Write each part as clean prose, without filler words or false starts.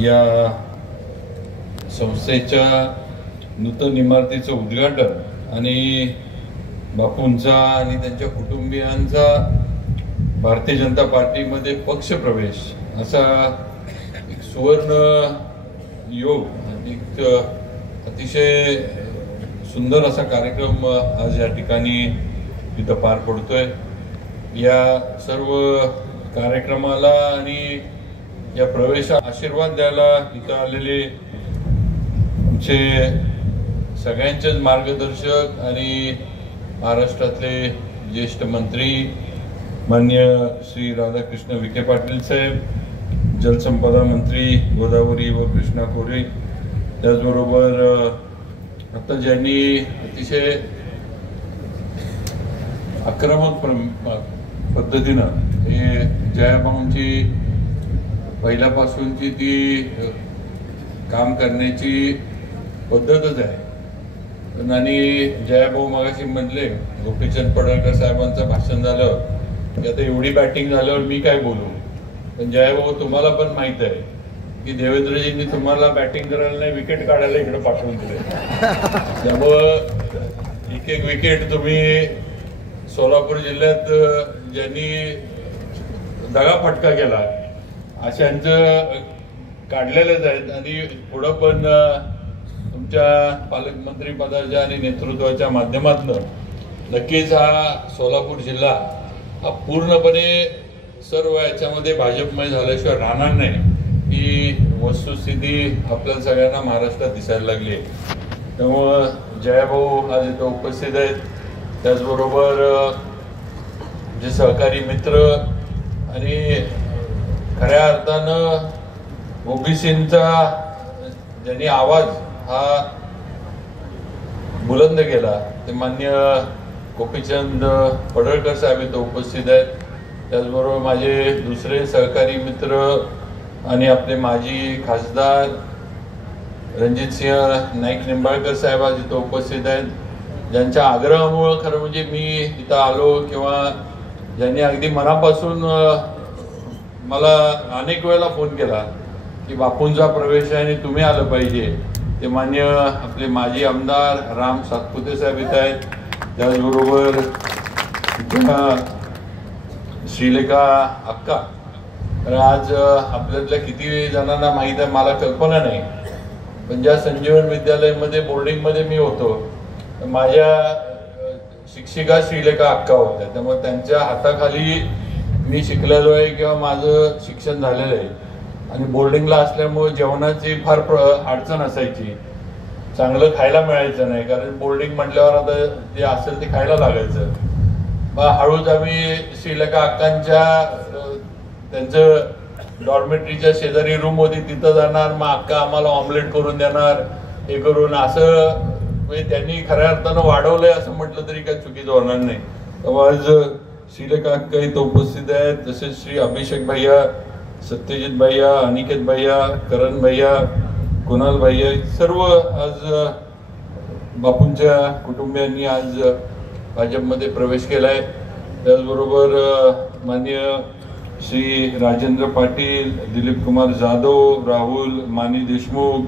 या संस्थेच्या नूतन इमारतीचं उद्घाटन आणि बापूंचा आणि त्यांच्या कुटुंबियांचा भारतीय जनता पार्टीमध्ये पक्षप्रवेश असा एक सुवर्ण योग, एक अतिशय सुंदर असा कार्यक्रम आज या ठिकाणी इथं पार पडतोय। या सर्व कार्यक्रमाला आणि या प्रवेशा आशीर्वाद द्यायला इथं आलेले आमचे सगळ्यांचेच मार्गदर्शक आणि महाराष्ट्रातले ज्येष्ठ मंत्री माननीय श्री राधाकृष्ण विखे पाटील साहेब, जलसंपदा मंत्री गोदावरी व कृष्णा खोरे, त्याचबरोबर आता ज्यांनी अतिशय आक्रमक पद्धतीनं हे जयाभाऊंची पहिल्यापासूनची ती काम करण्याची पद्धतच आहे। आणि जयाभाऊ मगाशी म्हटले, गोपीचंद पडळकर साहेबांचं भाषण झालं की आता एवढी बॅटिंग झाल्यावर मी काय बोलू, पण जयाभाऊ तुम्हाला पण माहित आहे की देवेंद्रजींनी तुम्हाला बॅटिंग करायला नाही, विकेट काढायला इकडे पाठवून दिले। त्यामुळं एक एक विकेट तुम्ही सोलापूर जिल्ह्यात ज्यांनी दगाफटका केला अशांचं काढलेलेच आहेत आणि पुढं पण तुमच्या पालकमंत्री पदाच्या आणि नेतृत्वाच्या माध्यमातून नक्कीच हा सोलापूर जिल्हा हा पूर्णपणे सर्व याच्यामध्ये भाजपमय झाल्याशिवाय राहणार नाही, ही वस्तुस्थिती आपल्या सगळ्यांना महाराष्ट्रात दिसायला लागली आहे। त्यामुळं जयाभाऊ आज इथं उपस्थित आहेत, त्याचबरोबर जे सहकारी मित्र आणि खऱ्या अर्थानं ओबीसींचा ज्यांनी आवाज हा बुलंद केला ते माननीय गोपीचंद पडळकर साहेब इथं उपस्थित आहेत। त्याचबरोबर माझे दुसरे सहकारी मित्र आणि आपले माजी खासदार रणजितसिंह नाईक निंबाळकर साहेब आज इथं उपस्थित आहेत, ज्यांच्या आग्रहामुळं खरं म्हणजे मी इथं आलो किंवा ज्यांनी अगदी मनापासून मला अनेक वेळेला फोन केला की बापूंचा प्रवेश आहे आणि तुम्ही आलं पाहिजे, ते मान्य आपले माजी आमदार राम सातपुते साहेब इथं आहेत, त्याचबरोबर श्रीलेखा अक्का। तर आज आपल्यातल्या किती जणांना माहीत आहे मला कल्पना नाही, पण ज्या संजीवन विद्यालयामध्ये बोर्डिंगमध्ये मी होतो माझ्या शिक्षिका श्रीलेखा अक्का होत्या, त्यामुळे त्यांच्या हाताखाली मी शिकलेलो आहे किंवा माझं शिक्षण झालेलं आहे। आणि बोर्डिंगला असल्यामुळे जेवणाची फार अडचण असायची, चांगलं खायला मिळायचं नाही, कारण बोर्डिंग म्हटल्यावर आता जे असेल ते खायला लागायचं। मग हळूच आम्ही श्रीलेखा अक्कांच्या त्यांचं डॉर्मेटरीच्या शेजारी रूम होती तिथं जाणार, मग अक्का आम्हाला ऑमलेट करून देणार, हे करून असं म्हणजे त्यांनी खऱ्या अर्थानं वाढवलंय असं म्हटलं तरी काही चुकीचं होणार नाही। तेव्हा आज श्रीलेखा अक्का इथं उपस्थित आहेत, तसेच श्री अभिषेक भैया, सत्यजित भैया, अनिकेत भैया, करण भैया, कुणाल भैया, सर्व आज बापूंच्या कुटुंबियांनी आज भाजपमध्ये प्रवेश केलाय। त्याचबरोबर माननीय श्री राजेंद्र पाटील, दिलीप कुमार जाधव, राहुल मानी देशमुख,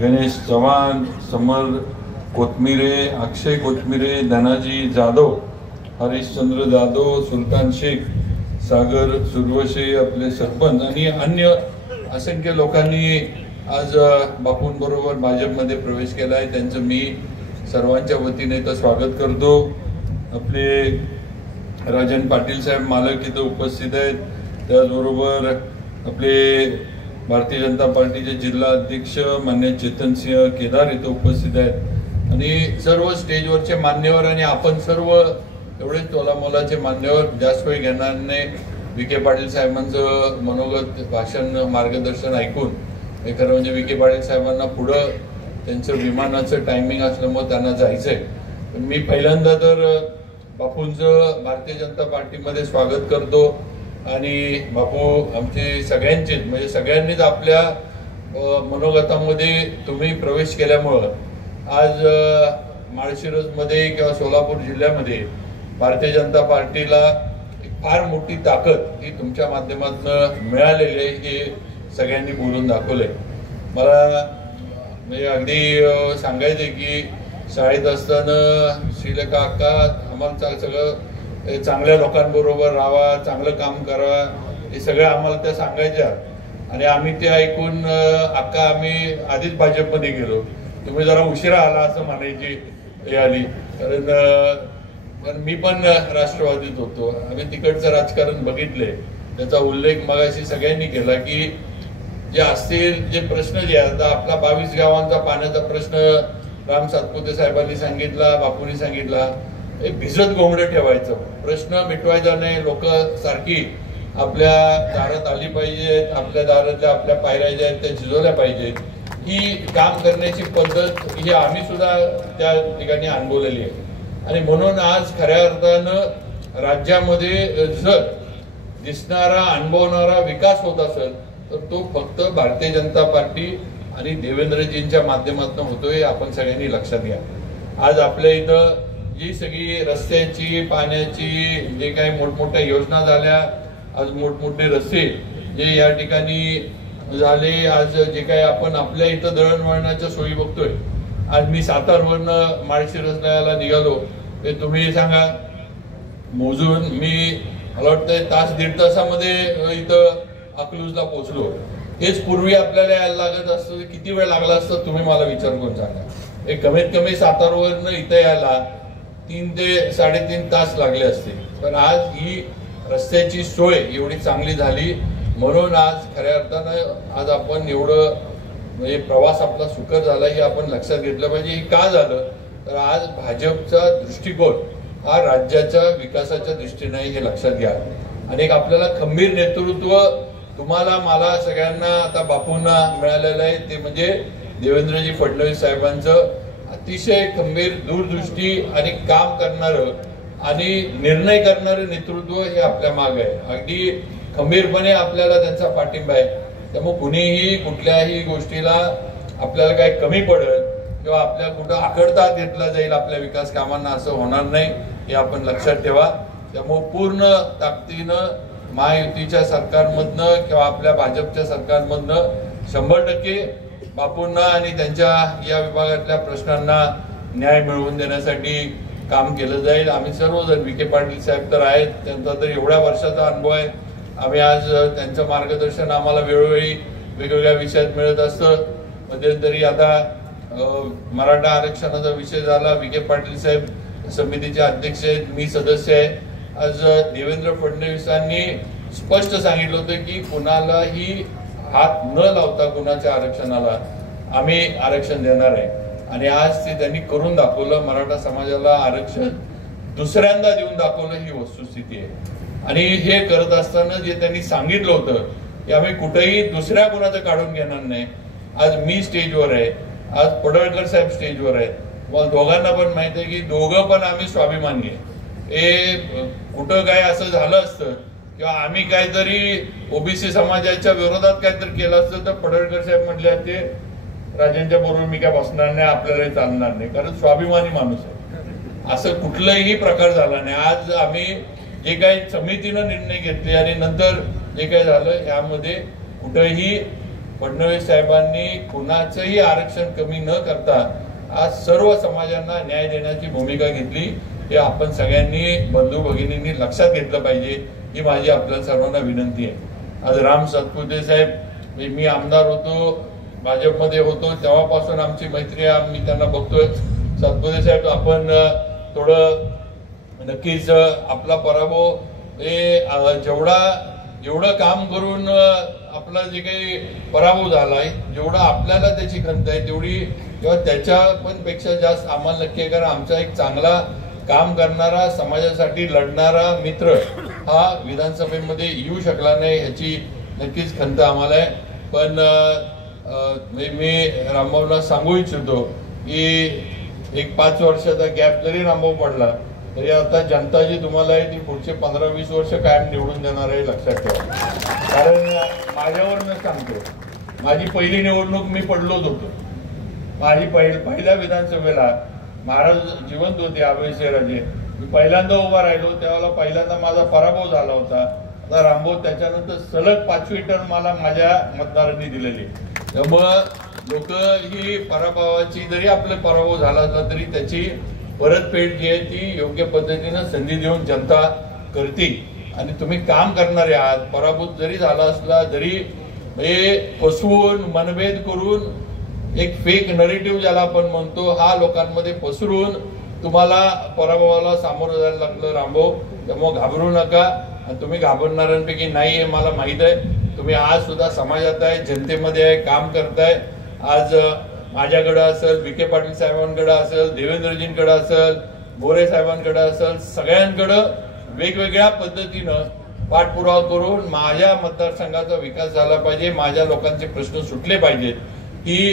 गणेश चव्हाण, समर कोथमिरे, अक्षय कोथमिरे, धनाजी जाधव, हरिश्चंद्र जाधव, सुलतान शेख, सागर सुरवशे, आपले सरपंच आणि अन्य असंख्य लोकांनी आज बापूंबरोबर भाजपमध्ये प्रवेश केला आहे, त्यांचं मी सर्वांच्या वतीने तर स्वागत करतो। आपले राजन पाटील साहेब मालक इथं उपस्थित आहेत, त्याचबरोबर आपले भारतीय जनता पार्टीचे जिल्हा अध्यक्ष मान्य चेतनसिंह केदार इथं उपस्थित आहेत आणि सर्व स्टेजवरचे मान्यवर आणि आपण सर्व एवढे तोलामोलाचे मान्यवर। जास्त वेळ घेणार नाही, विखे पाटील साहेबांचं मनोगत भाषण मार्गदर्शन ऐकून हे खरं म्हणजे विखे पाटील साहेबांना पुढं त्यांचं विमानाचं टायमिंग असल्यामुळे त्यांना जायचंय। पण मी पहिल्यांदा तर बापूंचं भारतीय जनता पार्टीमध्ये स्वागत करतो आणि बापू आमचे सगळ्यांचेच म्हणजे सगळ्यांनीच आपल्या मनोगतामध्ये तुम्ही प्रवेश केल्यामुळं आज माळशिरसमध्ये किंवा सोलापूर जिल्ह्यामध्ये भारतीय जनता पार्टीला फार मोठी ताकद ही तुमच्या माध्यमातून मिळालेली आहे हे सगळ्यांनी बोलून दाखवलंय. मला म्हणजे अगदी सांगायचंय की शाळेत असताना श्रीलेखा अक्का आम्हाला सगळं चांगल्या लोकांबरोबर राहावा, चांगलं काम करावा, हे सगळं आम्हाला त्या सांगायच्या. आणि आम्ही ते ऐकून अक्का आम्ही आधीच भाजपमध्ये गेलो. तुम्ही जरा उशिरा आला असं म्हणायची हे आली. कारण मी पण राष्ट्रवादीत होतो. आम्ही तिकडचं राजकारण बघितले. त्याचा उल्लेख मगाशी सगळ्यांनी केला की जे असतील जे प्रश्न जे आता आपला 22 गावांचा पाण्याचा प्रश्न राम सातपुते साहेबांनी सांगितला, बापूंनी सांगितला, एक भिजत गोंगडं ठेवायचं, प्रश्न मिटवायचा नाही. लोक सारखी आपल्या दारात आली पाहिजेत, आपल्या दारातल्या आपल्या पायऱ्या ज्या आहेत त्या झिजवल्या पाहिजेत. ही काम करण्याची पद्धत ही आम्ही सुद्धा त्या ठिकाणी अनुभवलेली आहे. आणि म्हणून आज खऱ्या अर्थानं राज्यामध्ये जर दिसणारा अनुभवणारा विकास होत असेल तर तो फक्त भारतीय जनता पार्टी आणि देवेंद्रजींच्या माध्यमातून होतोय, आपण सगळ्यांनी लक्षात घ्या. आज आपल्या इथं जी सगळी रस्त्याची, पाण्याची, जे काही मोठमोठ्या योजना झाल्या, आज मोठमोठे रस्ते जे या ठिकाणी झाले, आज जे काही आपण आपल्या इथं दळणवळणाच्या सोयी बघतोय. आज मी सातारवरनं माळशिरसला निघालो, ते तुम्ही सांगा मोजून मी मला वाटतं तास दीड तासामध्ये इथं अकलूजला पोहोचलो. हेच पूर्वी आपल्याला यायला लागत असतं, किती वेळ लागला असतं तुम्ही मला विचार करून सांगा. एक कमीत कमी सातारवरनं इथं यायला 3 ते 3.5 तास लागले असते. पण आज ही रस्त्याची सोय एवढी चांगली झाली म्हणून आज खऱ्या अर्थानं आज आपण एवढं म्हणजे प्रवास आपला सुकर झाला हे आपण लक्षात घेतलं पाहिजे. हे का झालं तर आज भाजपचा दृष्टिकोन हा राज्याच्या विकासाच्या दृष्टीने हे लक्षात घ्या. आणि एक आपल्याला खंबीर नेतृत्व तुम्हाला मला सगळ्यांना आता बापूंना मिळालेलं आहे, ते म्हणजे देवेंद्रजी फडणवीस साहेबांचं अतिशय खंबीर दूरदृष्टी आणि काम करणारं आणि निर्णय करणारं नेतृत्व हे आपल्या मागे आहे. अगदी खंबीरपणे आपल्याला त्यांचा पाठिंबा आहे. त्यामुळे कुणीही कुठल्याही गोष्टीला आपल्याला काही कमी पडेल किंवा आपल्या कुठं आखडता घेतला जाईल आपल्या विकास कामांना असं होणार नाही, हे आपण लक्षात ठेवा. त्यामुळे पूर्ण ताकदीनं महायुतीच्या सरकारमधनं किंवा आपल्या भाजपच्या सरकारमधनं 100% बापूंना आणि त्यांच्या या विभागातल्या प्रश्नांना न्याय मिळवून देण्यासाठी काम केलं जाईल. आम्ही सर्वजण, विखे पाटील साहेब तर आहेत, त्यांचा तर एवढ्या वर्षाचा अनुभव आहे. आम्ही आज त्यांचं मार्गदर्शन आम्हाला वेळोवेळी वेगवेगळ्या विषयात मिळत असतं. मध्यंतरी आता मराठा आरक्षणाचा विषय झाला, विखे पाटील साहेब समितीचे अध्यक्ष आहेत, मी सदस्य आहे. आज देवेंद्र फडणवीसांनी स्पष्ट सांगितलं होतं की कुणालाही हात न लावता कुणाच्या आरक्षणाला आम्ही आरक्षण देणार आहे. आणि आज ते त्यांनी करून दाखवलं. मराठा समाजाला आरक्षण दुसऱ्यांदा देऊन दाखवलं ही वस्तुस्थिती आहे. आणि हे करत असताना जे त्यांनी सांगितलं होतं की आम्ही कुठेही दुसऱ्या कुणाचं काढून घेणार नाही. आज मी स्टेजवर आहे, आज पडळकर साहेब स्टेजवर आहेत. मला दोघांना पण माहिती आहे की दोघं पण आम्ही स्वाभिमानी आहे. हे कुठं काय असं झालं असतं किंवा आम्ही काहीतरी ओबीसी समाजाच्या विरोधात काहीतरी केलं असतं तर पडळकर साहेब म्हटले असते राजांच्या बरोबर मी काय बसणार नाही, आपल्यालाही चालणार नाही, कारण स्वाभिमानी माणूस आहे. असं कुठलाही प्रकार झाला नाही. आज आम्ही जे काही समितीनं निर्णय घेतले आणि नंतर जे काही झालं यामध्ये कुठेही फडणवीस साहेबांनी कुणाचंही आरक्षण कमी न करता आज सर्व समाजांना न्याय देण्याची भूमिका घेतली. हे आपण सगळ्यांनी बंधू भगिनींनी लक्षात घेतलं पाहिजे, ही माझी आपल्या सर्वांना विनंती आहे. आज राम सातपुते साहेब, मी आमदार होतो, भाजपमध्ये होतो, तेव्हापासून आमची मैत्री आहे, मी त्यांना बघतोय. सातपुते साहेब, आपण थोडं नक्कीच आपला पराभव हे एवढं काम करून आपला जे काही पराभव झालाय, जेवढा आपल्याला त्याची खंत आहे तेवढी किंवा त्याच्या पण पेक्षा जास्त आम्हाला नक्की आहे. कारण आमचा एक चांगला काम करणारा, समाजासाठी लढणारा मित्र हा विधानसभेमध्ये येऊ शकला नाही, ह्याची नक्कीच खंत आम्हाला आहे. पण मी रामभाऊला सांगू इच्छितो की एक 5 वर्षाचा गॅप जरी रामभाऊ पडला तरी आता जनता जी तुम्हाला आहे ती पुढचे 15-20 वर्ष कायम निवडून देणार आहे, लक्षात ठेवा. कारण माझ्यावर मी सांगतो, माझी पहिली निवडणूक मी पडलोच होतो. माझी पहिल्या विधानसभेला महाराज जिवंत होते, अभयसिंहराजे, मी पहिल्यांदा उभा राहिलो, त्यावेळेला पहिल्यांदा माझा पराभव झाला होता. आता रामभाऊ त्याच्यानंतर सलग 5वी टर्म मला माझ्या मतदारांनी दिलेली. त्यामुळं लोक ही पराभवाची, जरी आपला पराभव झाला असला तरी त्याची परतफेड जी आहे ती योग्य पद्धतीनं संधी देऊन जनता करते. आणि तुम्ही काम करणारे आहात. पराभूत जरी झाला असला तरी हे फसवून मनभेद करून एक फेक नरेटिव्ह ज्याला आपण म्हणतो हा लोकांमध्ये पसरून तुम्हाला पराभवाला सामोरं जायला लागलं रामभाऊ. त्यामुळे घाबरू नका. आणि तुम्ही घाबरणाऱ्यांपैकी नाही हे मला माहित आहे. तुम्ही आज सुद्धा समाजात आहे, जनतेमध्ये आहे, काम करताय. आज माझ्याकडे असेल, विखे पाटील साहेबांकडे असेल, देवेंद्रजींकडे असेल, गोरे साहेबांकडे असेल, सगळ्यांकडं वेगवेगळ्या पद्धतीनं पाठपुरावा करून माझ्या मतदारसंघाचा विकास झाला पाहिजे, माझ्या लोकांचे प्रश्न सुटले पाहिजेत, ही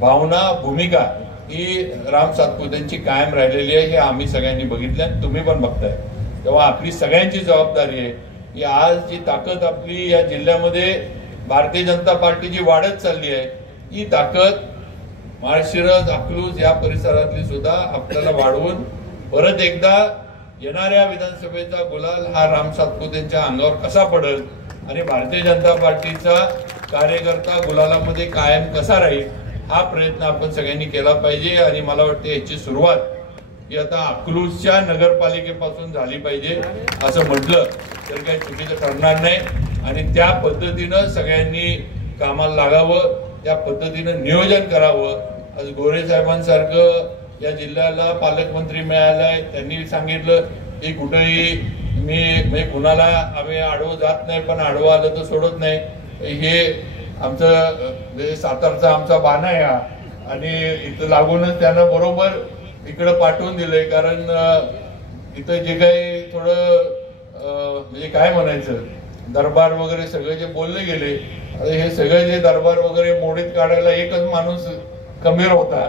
भावना, भूमिका ही राम सातपुतेंची कायम राहिलेली आहे. हे आम्ही सगळ्यांनी बघितलं, तुम्ही पण बघताय. तेव्हा आपली सगळ्यांची जबाबदारी आहे की आज जी ताकद आपली या जिल्ह्यामध्ये भारतीय जनता पार्टीची वाढत चालली आहे, ही ताकद माळशिरस, अकलूज या परिसरातली सुद्धा आपल्याला वाढवून परत एकदा येणाऱ्या विधानसभेचा गुलाल हा राम सातपुतेंच्या अंगावर कसा पडेल आणि भारतीय जनता पार्टीचा कार्यकर्ता गुलालामध्ये कायम कसा राहील हा प्रयत्न आपण सगळ्यांनी केला पाहिजे. आणि मला वाटते याची सुरुवात ही आता अकलूजच्या नगरपालिकेपासून झाली पाहिजे. असं म्हटलं तर काही चुकीचं ठरणार नाही. आणि त्या पद्धतीनं सगळ्यांनी कामाला लागावं, त्या पद्धतीनं नियोजन करावं. आज गोरे साहेबांसारखं या जिल्ह्याला पालकमंत्री मिळालाय, त्यांनी सांगितलं की कुठेही मी कुणाला आम्ही आडवं जात नाही, पण आडवं आलं तर सोडत नाही. हे आमचं सातारचा आमचा बाणा आहे हा. आणि इथं लागूनच त्यानं बरोबर इकडं पाठवून दिलंय. कारण इथं जे काही थोडं म्हणजे काय म्हणायचं दरबार वगैरे सगळे जे बोलले गेले, हे सगळे जे दरबार वगैरे मोडीत काढायला एकच माणूस खंबीर होता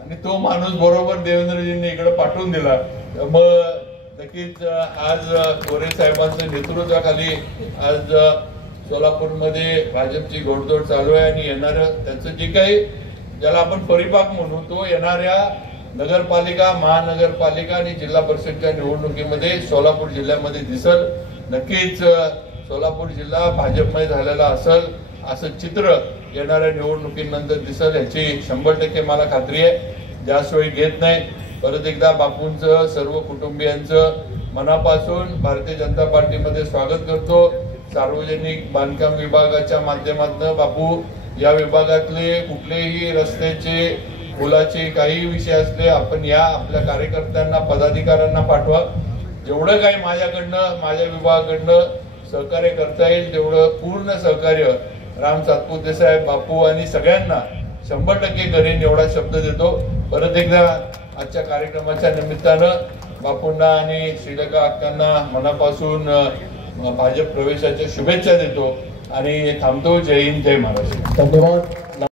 आणि तो माणूस बरोबर देवेंद्रजींनी इकडे पाठवून दिला. मग नक्कीच आज गोरे साहेबांच्या नेतृत्वाखाली आज सोलापूरमध्ये भाजपची घोडदौड चालू आहे. आणि येणारं त्याचं जे काही ज्याला आपण परिपाक म्हणू तो येणाऱ्या नगरपालिका, महानगरपालिका आणि जिल्हा परिषदच्या निवडणुकीमध्ये सोलापूर जिल्ह्यामध्ये दिसल. नक्कीच सोलापूर जिल्हा भाजपमय झालेला असेल असं चित्र येणाऱ्या निवडणुकीनंतर दिसेल याची 100% मला खात्री आहे. ज्याशिवाय घेत नाही. परत एकदा बापूंचं सर्व कुटुंबियांचं मनापासून भारतीय जनता पार्टीमध्ये स्वागत करतो. सार्वजनिक बांधकाम विभागाच्या माध्यमातून बापू या विभागातले कुठलेही रस्त्याचे, पुलाचे काही विषय असले आपण या आपल्या कार्यकर्त्यांना, पदाधिकाऱ्यांना पाठवा. जेवढं काही माझ्याकडनं, माझ्या विभागाकडनं सहकार्य करता येईल तेवढं पूर्ण सहकार्य राम सातपुते साहेब, बापू आणि सगळ्यांना 100% करेन एवढा शब्द देतो. परत एकदा आजच्या कार्यक्रमाच्या निमित्तानं बापूंना आणि श्रीलेखा अक्कांना मनापासून भाजप प्रवेशाच्या शुभेच्छा देतो आणि थांबतो. जय हिंद, जय महाराष्ट्र. धन्यवाद.